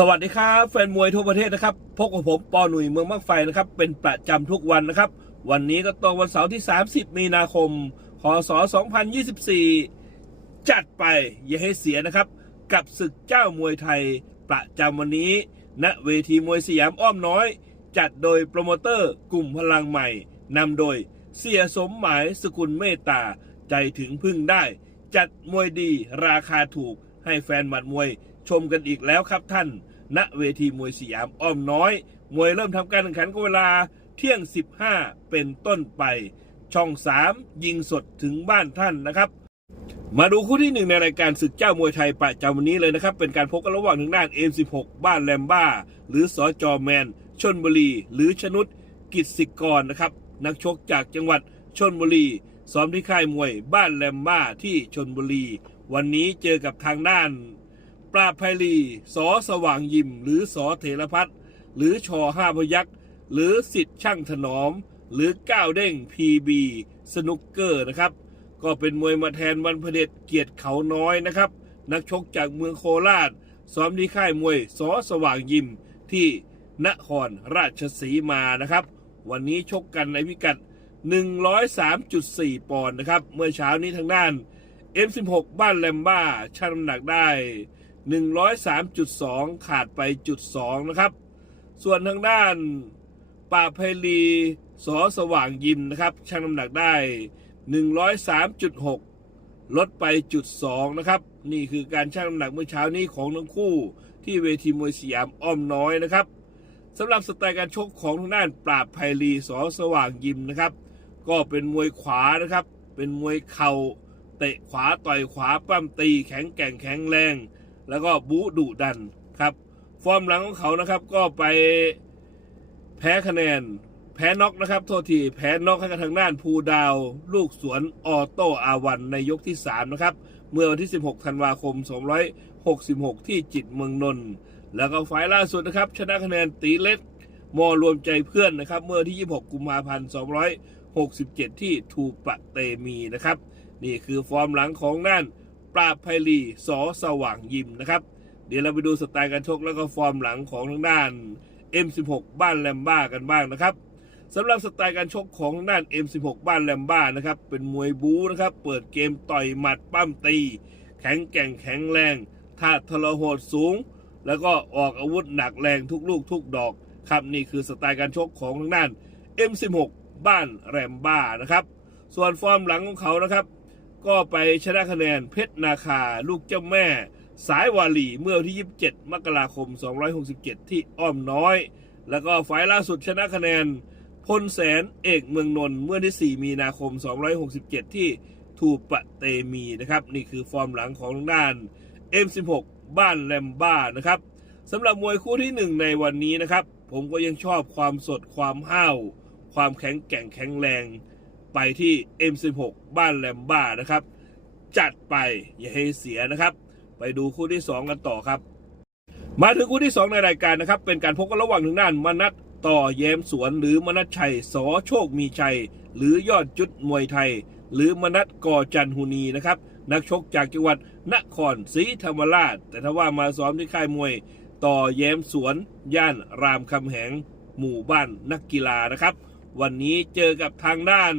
สวัสดีครับ แฟนมวยทั่วประเทศนะครับพบกับผมปอหนุ่ยเมืองมักไฟนะครับเป็นประจำทุกวันนะครับ วันนี้ก็ตรงวันเสาร์ที่ 30 มีนาคมพศ2024 จัดไปอย่าให้เสียนะครับ กับศึกเจ้ามวยไทยประจำวันนี้ณเวทีมวยสยามอ้อมน้อย จัดโดยโปรโมเตอร์กลุ่มพลังใหม่นำโดยเสียสมหมายสกุลเมตตาใจถึงพึ่งได้ จัดมวยดีราคาถูกให้แฟนหมัดมวย ชมกันอีกแล้วครับท่าน ณเวทีมวยสยามอ้อมน้อย มวยเริ่มทำการแข่งขันก็เวลาเที่ยง 15 เป็นต้นไป ช่อง 3 ยิงสดถึงบ้านท่านนะครับ มาดูคู่ที่หนึ่งในรายการศึกเจ้ามวยไทยประจำวันนี้เลยนะครับ เป็นการพบกันระหว่างทางด้าน M16 บ้านแลมบ้า หรือสอจอแมนชนบุรี หรือชนุดกิจสิกรนะครับ นักชกจากจังหวัดชนบุรีซ้อมที่ค่ายมวยบ้านแลมบ้าที่ชนบุรี วันนี้เจอกับทางด้าน ปราบไพลีสอสว่างยิม หรือสอเถรพัฒน์หรือชอห้าพยักษ์หรือสิทธิ์ช่างถนอม หรือก้าวเด้งพีบีสนุกเกอร์นะครับ ก็เป็นมวยมาแทนวันพเด็จเกียรติเขาน้อยนะครับ นักชกจากเมืองโคราชซ้อมที่ค่ายมวยสอสว่างยิมที่นครราชสีมานะครับ วันนี้ชกกันในพิกัด 103.4 ปอนด์นะครับ เมื่อเช้านี้ทางด้าน M16 บ้านแลมบ้าชั่งน้ำหนักได้ 103.2 ขาดไปจุด2นะครับ ส่วนทางด้านป่าไพลีสอสว่างยิมนะครับชั่งน้ำหนักได้ 103.6 ลดไปจุด2นะครับ นี่คือการชั่งน้ำหนักเมื่อเช้านี้ของทั้งคู่ที่เวทีมวยสยามอ้อมน้อยนะครับสำหรับสไตล์การชกของทางด้านปราบไพลีสอสว่างยิมนะครับ ก็เป็นมวยขวานะครับ เป็นมวยเข่าเตะขวาต่อยขวาปั้มตีแข็งแกร่งแข็งแรง แล้วก็บูดุดันครับ ฟอร์มหลังของเขานะครับก็ไปแพ้คะแนน แพ้น็อกนะครับ โทษที แพ้น็อกให้กับทางด้านภูดาว ลูกสวนออโต้อาวันในยกที่ 3 นะครับ เมื่อวันที่ 16 ธันวาคม 266 ที่จิตเมืองนนท์แล้วก็ไฟล์ล่าสุดนะครับ ชนะคะแนนตีเล็กมอรวมใจเพื่อนนะครับ เมื่อที่ 26 กุมภาพันธ์ 267 ที่ทูปะเตมีนะครับ นี่คือฟอร์มหลังของนั่น ปราบไพลีสอสว่างยิมนะครับ เดี๋ยวเราไปดูสไตล์การชกแล้วก็ฟอร์มหลังของทางด้าน M16 บ้านแลมบ้ากันบ้างนะครับสำหรับสไตล์การชกของทางด้าน M16 บ้านแลมบ้านะครับเป็นมวยบู๊นะครับเปิดเกมต่อยหมัดปั้มตี แข็งแกร่งแข็งแรงท่าทรหดสูง แล้วก็ออกอาวุธหนักแรงทุกลูกทุกดอกครับนี่คือสไตล์การชกของทางด้าน M16 บ้านแรมบ้านะครับ ส่วนฟอร์มหลังของเขานะครับ ก็ไปชนะคะแนนเพชรนาคาลูกเจ้าแม่ สายวาลีเมื่อวันที่ 27 มกราคม 267 ที่อ้อมน้อย แล้วก็ไฟล์ล่าสุดชนะคะแนนพลแสนเอกเมืองนนท์เมื่อที่ 4 มีนาคม 267 ที่ทูปะเตมีนะครับ นี่คือฟอร์มหลังของทางด้าน M16 บ้านแลมบ้านะครับสำหรับมวยคู่ที่หนึ่งในวันนี้นะครับ ผมก็ยังชอบความสดความห้าว ความแข็งแกร่งแข็งแรง ไปที่ M16 บ้านแลมบ้านะครับ จัดไปอย่าให้เสียนะครับ ไปดูคู่ที่ 2 กันต่อครับ มาถึงคู่ที่ 2 ในรายการนะครับ เป็นการพบกันระหว่างทางด้านมนัทต่อแย้มสวนหรือมนัทชัยสอโชคมีชัย หรือยอดจุดมวยไทย หรือมนัทก่อจันหุนีนะครับนักชกจากจังหวัดนครศรีธรรมราช แต่ถ้าว่ามาซ้อมที่ค่ายมวย ต่อแย้มสวน ย่านรามคำแหง หมู่บ้านนักกีฬานะครับ วันนี้เจอกับทางด้าน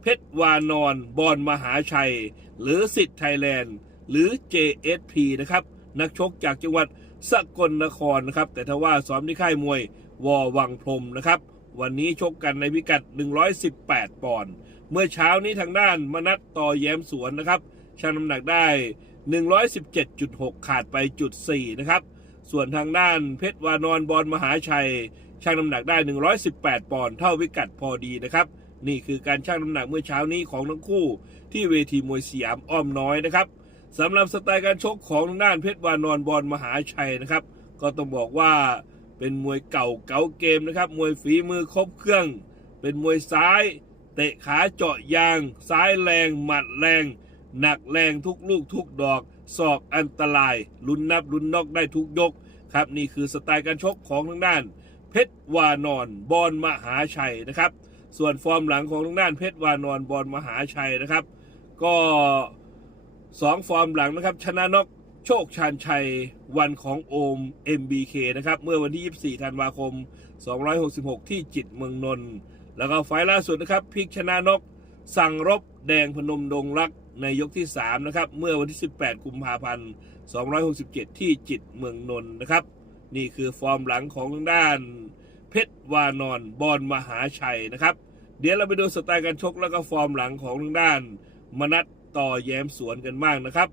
เพชรวานอนบอลมหาชัย หรือสิทธิ์ไทยแลนด์ หรือ JSP นะครับ นักชกจากจังหวัดสกลนครนะครับ แต่ถ้าว่าซ้อมที่ค่ายมวยวอวังพรมนะครับ วันนี้ชกกันในพิกัด 118 ปอนด์เมื่อเช้านี้ทางด้านมนัตต่อแย้มสวนนะครับชั่งน้ำหนักได้ 117.6 ขาดไปจุด4นะครับ ส่วนทางด้านเพชรวานอนบอลมหาชัย ชั่งน้ำหนักได้ 118 ปอนด์เท่าพิกัดพอดีนะครับ นี่คือการชั่งน้ำหนักเมื่อเช้านี้ของทั้งคู่ ที่เวทีมวยสยามอ้อมน้อยนะครับสำหรับสไตล์การชกของทางด้านเพชรวานอนบอลมหาชัยนะครับ ก็ต้องบอกว่าเป็นมวยเก่าเก๋าเกมนะครับ มวยฝีมือครบเครื่อง เป็นมวยซ้าย เตะขาเจาะยาง ซ้ายแรง หมัดแรง หนักแรงทุกลูกทุกดอกศอกอันตราย ลุ้นนับลุ้นนอกได้ทุกยก ครับนี่คือสไตล์การชกของทางด้าน เพชรวานอนบอลมหาชัยนะครับ ส่วนฟอร์มหลังของทางด้านเพชรวานอนบอลมหาชัยนะครับ ก็สองฟอร์มหลังนะครับ ชนะนกโชคชาญชัยวันของโอม MBK นะครับ เมื่อวันที่ 24 ธันวาคม 266 ที่จิตเมืองนนท์แล้วก็ไฟล์ล่าสุดนะครับพิกชนะนกสั่งรบแดงพนมดงรักในยกที่ 3 นะครับ เมื่อวันที่ 18 กุมภาพันธ์ 267 ที่จิตเมืองนนท์นะครับ นี่คือฟอร์มหลังของด้านเพชรวานอนบอลมหาชัยนะครับ เดี๋ยวเราไปดูสไตล์การชกแล้วก็ฟอร์มหลังของด้านมนัตต่อแย้มสวนกันบ้างนะครับ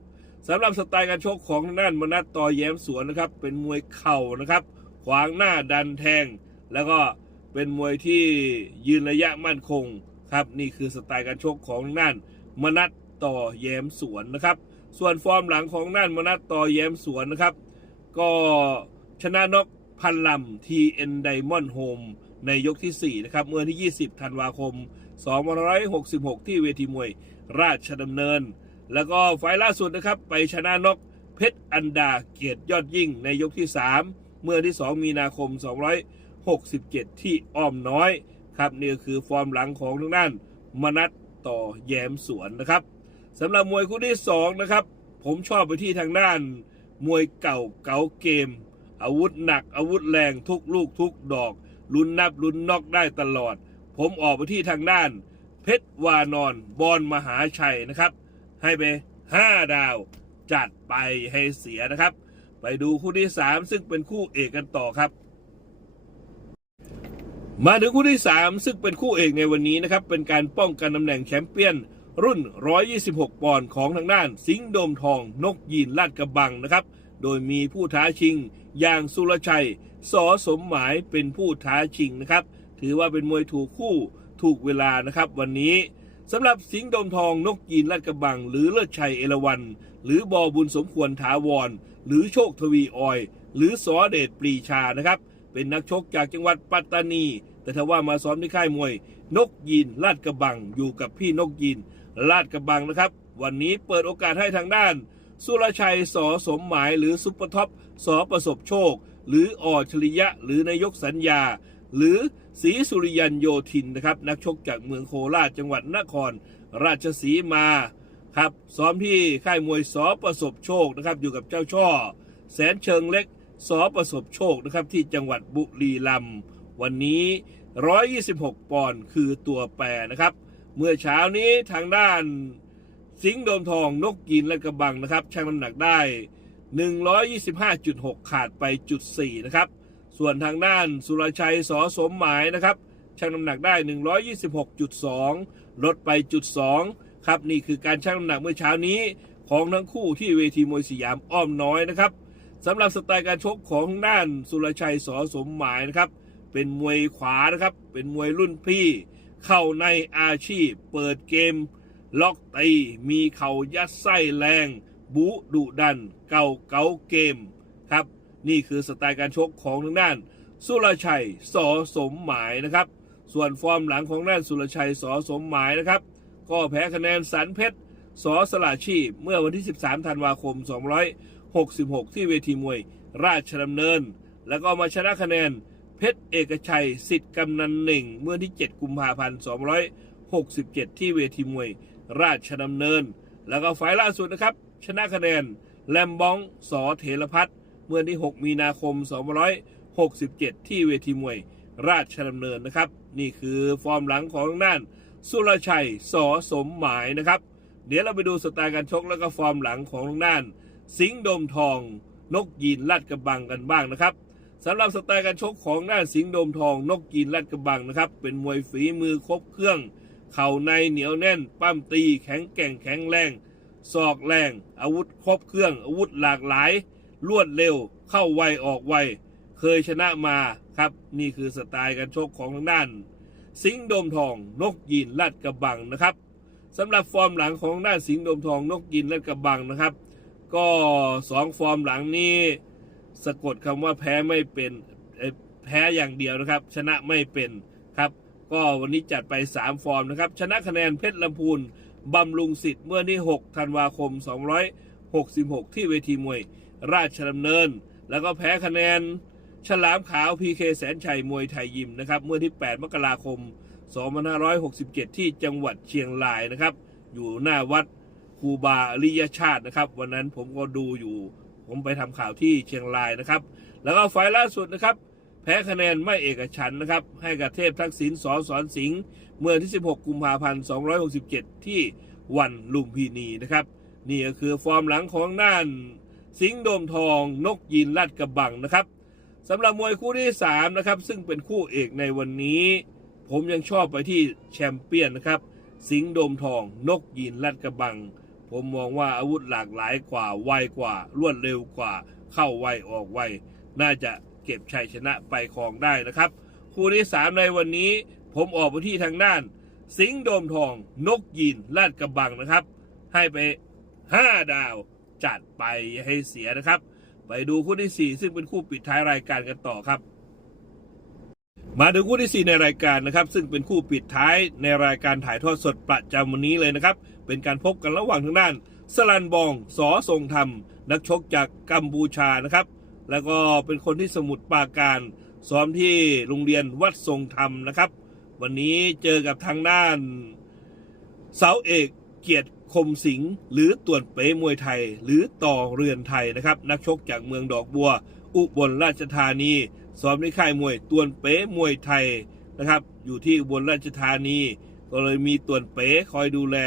สำหรับสไตล์การชกของด้านมนัตต่อแย้มสวนนะครับ เป็นมวยเข่านะครับ ขวางหน้าดันแทง แล้วก็เป็นมวยที่ยืนระยะมั่นคงครับนี่คือสไตล์การชกของด้านมนัตต่อแย้มสวนนะครับ ส่วนฟอร์มหลังของทางด้านมนัตต่อแย้มสวนนะครับ ก็ ชนะนกพันลำ TN Diamond Home ในยกที่ 4 นะครับ เมื่อที่ 20 ธันวาคม 2566 ที่เวทีมวยราชดำเนิน แล้วก็ไฟล์ล่าสุดนะครับ ไปชนะนกเพชรอันดาเกียรติยอดยิ่งในยกที่ 3 เมื่อที่ 2 มีนาคม 267 ที่อ้อมน้อยครับนี่ก็คือฟอร์มหลังของทางด้านมนัตต่อแย้มสวนนะครับสำหรับมวยคู่ที่ 2 นะครับ ผมชอบไปที่ทางด้านมวยเก่าเก่าเกม อาวุธหนักอาวุธแรงทุกลูกทุกดอก ลุ้นนับลุ้นนอกได้ตลอด ผมออกไปที่ทางด้าน เพชรวานอนบอลมหาชัยนะครับ ให้ไป 5 ดาวจัดไปให้เสียนะครับ ไปดูคู่ที่ 3 ซึ่งเป็นคู่เอกกันต่อครับ มาถึงคู่ที่ 3 ซึ่งเป็นคู่เอกในวันนี้นะครับ เป็นการป้องกันตำแหน่งแชมเปี้ยน รุ่น 126 ปอนด์ของทางด้าน สิงห์โดมทองนกยีนลาดกระบังนะครับ โดยมีผู้ท้าชิง อย่างสุรชัยสอสมหมายเป็นผู้ท้าชิงนะครับ ถือว่าเป็นมวยถูกคู่ถูกเวลานะครับ วันนี้สำหรับสิงห์ดมทองนกยีนลาดกระบัง หรือเลิศชัยเอราวันหรือบอบุญสมควรถาวร หรือโชคทวีออย หรือสอเดชปรีชานะครับ เป็นนักชกจากจังหวัดปัตตานี แต่ถ้าว่ามาซ้อมที่ค่ายมวย นกยีนลาดกระบังอยู่กับพี่นกยีนลาดกระบังนะครับ วันนี้เปิดโอกาสให้ทางด้าน สุรชัยสอสมหมายหรือซุปเปอร์ท็อปสอประสบโชค หรือออชริยะ หรือนายกสัญญา หรือศรีสุริยันโยธินนะครับนักชกจากเมืองโคราชจังหวัดนคร ราชสีมาครับซ้อมที่ค่ายมวยสอประสบโชคนะครับอยู่กับเจ้าช่อ แสนเชิงเล็กสอประสบโชคนะครับที่จังหวัดบุรีรัมย์วันนี้ 126 ปอนด์คือตัวแปรนะครับ เมื่อเช้านี้ทางด้าน สิงห์โดมทองนกยีนและกระบังนะครับชั่งน้ำหนักได้ 125.6 ขาดไปจุด4นะครับ ส่วนทางด้านสุรชัยสอสมหมายนะครับชั่งน้ำหนักได้ 126.2 ลดไปจุด2ครับนี่คือการชั่งน้ำหนักเมื่อเช้านี้ของทั้งคู่ที่เวทีมวยสยามอ้อมน้อยนะครับสำหรับสไตล์การชกของทางด้านสุรชัยสอสมหมายนะครับ เป็นมวยขวานะครับ เป็นมวยรุ่นพี่ เข้าในอาชีพ เปิดเกม ล็อกตีมีเข่ายัดไส้แรง บูดุดัน เก่าเก่าเกมครับ นี่คือสไตล์การชกของทางด้าน สุรชัยสอสมหมายนะครับ ส่วนฟอร์มหลังของด้านสุรชัยสอสมหมายนะครับ ก็แพ้คะแนนสันเพชรสอสลาชีพเมื่อวันที่ 13 ธันวาคม 266 ที่เวทีมวยราชดำเนิน แล้วก็มาชนะคะแนนเพชรเอกชัยสิทธิ์กำนันหนึ่งเมื่อที่ 7 กุมภาพันธ์ 267 ที่เวทีมวย ราชดำเนิน แล้วก็ไฟล์ล่าสุดนะครับ ชนะคะแนนแลมบองสอเถรพัฒน์เมื่อที่ 6 มีนาคม267 ที่เวทีมวยราชดำเนินนะครับ นี่คือฟอร์มหลังของทางด้าน สุรชัยสอสมหมายนะครับ เดี๋ยวเราไปดูสไตล์การชกแล้วก็ฟอร์มหลังของทางด้าน สิงห์โดมทองนกยีนลาดกระบังกันบ้างนะครับสำหรับสไตล์การชกของด้านสิงห์โดมทองนกยีนลาดกระบังนะครับ เป็นมวยฝีมือครบเครื่อง เข่าในเหนียวแน่น ปั้มตีแข็งแกร่งแข็งแรงศอกแรง อาวุธครบเครื่อง อาวุธหลากหลาย รวดเร็ว เข้าไวออกไว เคยชนะมาครับ นี่คือสไตล์การชกของทางด้าน สิงห์โดมทองนกยีนลาดกระบังนะครับสำหรับฟอร์มหลังของด้านสิงห์โดมทองนกยีนลาดกระบังนะครับ ก็สองฟอร์มหลังนี้สะกดคำว่าแพ้ไม่เป็นแพ้อย่างเดียวนะครับ ชนะไม่เป็นครับ ก็วันนี้จัดไป 3 ฟอร์มนะครับ ชนะคะแนนเพชรลำพูนบำรุงสิทธิ์เมื่อที่6ธันวาคม 266 ที่เวทีมวย ราชดำเนิน แล้วก็แพ้คะแนน ฉลามขาวพีเคแสนชัยมวยไทยยิมนะครับ เมื่อที่ 8 มกราคม 2567 ที่จังหวัดเชียงรายนะครับ อยู่หน้าวัดครูบาอริยชาตินะครับ วันนั้นผมก็ดูอยู่ ผมไปทำข่าวที่เชียงรายนะครับ แล้วก็ไฟล์ล่าสุดนะครับ แพ้คะแนนไม่เอกฉันนะครับ ให้กับเทพทักษิณสอนสอนสิงห์เมื่อที่ 16 กุมภาพันธ์ 267 ที่วันลุมพินีนะครับ นี่ก็คือฟอร์มหลังของน่าน สิงห์โดมทองนกยินลาดกระบังนะครับสำหรับมวยคู่ที่ 3 นะครับ ซึ่งเป็นคู่เอกในวันนี้ ผมยังชอบไปที่แชมเปี้ยนนะครับ สิงห์โดมทองนกยินลาดกระบัง ผมมองว่าอาวุธหลากหลายกว่าไวกว่า รวดเร็วกว่า เข้าไวออกไวน่าจะ เก็บชัยชนะไปครองได้นะครับ คู่ที่ 3 ในวันนี้ผมออกไปที่ทางด้าน สิงห์โดมทอง นกยินลาดกระบังนะครับ ให้ไป 5 ดาวจัดไปให้เสียนะครับ ไปดูคู่ที่ 4 ซึ่งเป็นคู่ปิดท้ายรายการกันต่อครับ มาดูคู่ที่ 4 ในรายการนะครับ ซึ่งเป็นคู่ปิดท้ายในรายการถ่ายทอดสดประจำวันนี้เลยนะครับ เป็นการพบกันระหว่างทางด้าน สลันบองสอทรงธรรม นักชกจากกัมพูชานะครับ แล้วก็เป็นคนที่สมุทรปราการซ้อมที่โรงเรียนวัดทรงธรรมนะครับ วันนี้เจอกับทางด้านเสาเอกเกียรติคมสิงห์หรือต่วนเป๋มวยไทย หรือต่อเรือนไทยนะครับ นักชกจากเมืองดอกบัว อุบลราชธานีซ้อมในค่ายมวยต่วนเป๋มวยไทยนะครับ อยู่ที่อุบลราชธานี ก็เลยมีต่วนเป๋คอยดูแล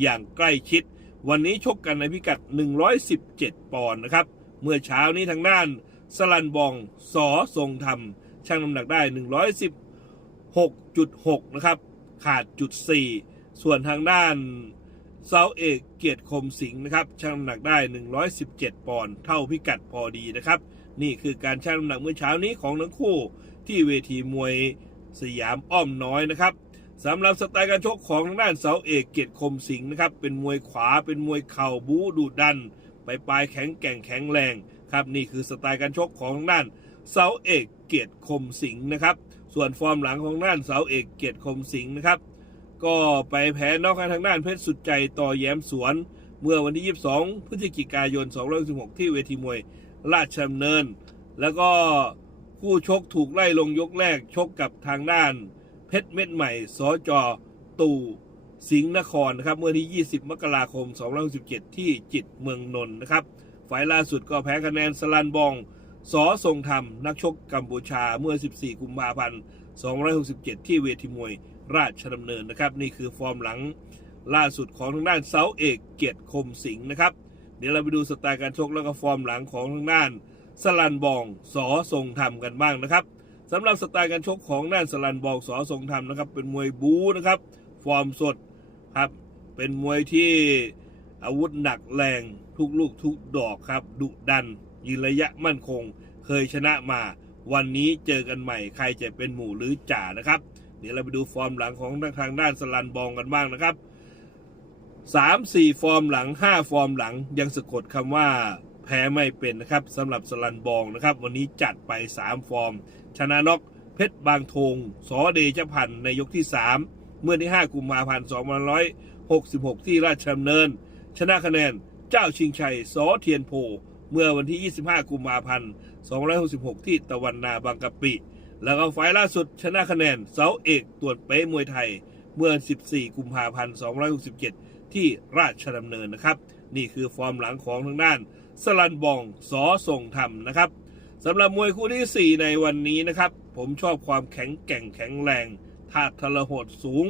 อย่างใกล้ชิด วันนี้ชกกันในพิกัด 117 ปอนด์นะครับ เมื่อเช้านี้ทางด้านสลันบองสอทรงธรรมช่างน้ำหนักได้ 116.6 นะครับ ขาดจุด 4 ส่วนทางด้านเซาเอกเกียรติคมสิงห์นะครับช่างน้ำหนักได้ 117 ปอนด์เท่าพิกัดพอดีนะครับ นี่คือการชั่งน้ำหนักเมื่อเช้านี้ของทั้งคู่ที่เวทีมวยสยามอ้อมน้อยนะครับสำหรับสไตล์การชกของทางด้านเสาเอกเกียรติคมสิงห์นะครับเป็นมวยขวาเป็นมวยเข่าบู๊ดุดัน ไปปลายแข็งแกร่งแข็งแรงครับนี่คือสไตล์การชกของทางด้านเสาเอกเกียรติคมสิงห์นะครับ ส่วนฟอร์มหลังของด้านเสาเอกเกียรติคมสิงห์นะครับ ก็ไปแพ้นอกทางด้านเพชรสุดใจต่อแย้มสวน เมื่อวันที่ 22 พฤศจิกายน 2516ที่เวทีมวยราชดำเนิน แล้วก็คู่ชกถูกไล่ลงยกแรกชกกับทางด้าน เพชรเม็ดใหม่สจตู่ สิงห์นครนะครับเมื่อที่ 20 มกราคม 2567 ที่จิตเมืองนนท์นะครับฝ่ายล่าสุดก็แพ้คะแนนสลันบองสอทรงธรรม นักชกกัมพูชาเมื่อ 14 กุมภาพันธ์267 ที่เวทีมวยราชดำเนินนะครับ นี่คือฟอร์มหลังล่าสุดของทางด้านเซาเอกเกียรติคมสิงห์นะครับ เดี๋ยวเราไปดูสไตล์การชกแล้วก็ฟอร์มหลังของทางด้านสลันบองสอทรงธรรมกันบ้างนะครับสำหรับสไตล์การชกของด้านสลันบองสอทรงธรรมนะครับเป็นมวยบู๊นะครับฟอร์มสด ครับ เป็นมวยที่อาวุธหนักแรงทุกลูกทุกดอกครับ ดุดันยืนระยะมั่นคง เคยชนะมา วันนี้เจอกันใหม่ ใครจะเป็นหมู่หรือจ่านะครับ เดี๋ยวเราไปดูฟอร์มหลังของทางด้านสลันบองกันบ้างนะครับสามสี่ฟอร์มหลังห้าฟอร์มหลังยังสะกดคำว่าแพ้ไม่เป็นนะครับสำหรับสลันบองนะครับ วันนี้จัดไป 3 ฟอร์ม ชนะน็อกเพชรบางทงสอเดชพันธ์ในยกที่ 3 เมื่อที่ 5 กุมภาพันธ์2566 ที่ราชดำเนิน ชนะคะแนนเจ้าชิงชัยสอเทียนโพ เมื่อวันที่ 25 กุมภาพันธ์2566 ที่ตะวันนาบางกะปิ แล้วก็ไฟล์ล่าสุดชนะคะแนนเสาเอกตรวจเป๊ะมวยไทย เมื่อ 14 กุมภาพันธ์2567 ที่ราชดำเนินนะครับ นี่คือฟอร์มหลังของทางด้าน สลันบองสอส่งธรรมนะครับสำหรับมวยคู่ที่ 4 ในวันนี้นะครับ ผมชอบความแข็งแกร่งแข็งแรง ท่าทรหดสูง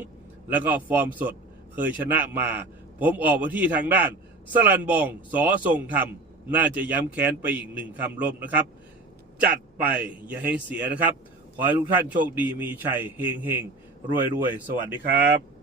แล้วก็ฟอร์มสดเคยชนะมา ผมออกมาที่ทางด้าน สลันบองสอทรงธรรม น่าจะย้ำแค้นไปอีกหนึ่งคำลบนะครับ จัดไปอย่าให้เสียนะครับ ขอให้ทุกท่านโชคดีมีชัยเฮงเฮงรวยรวยสวัสดีครับ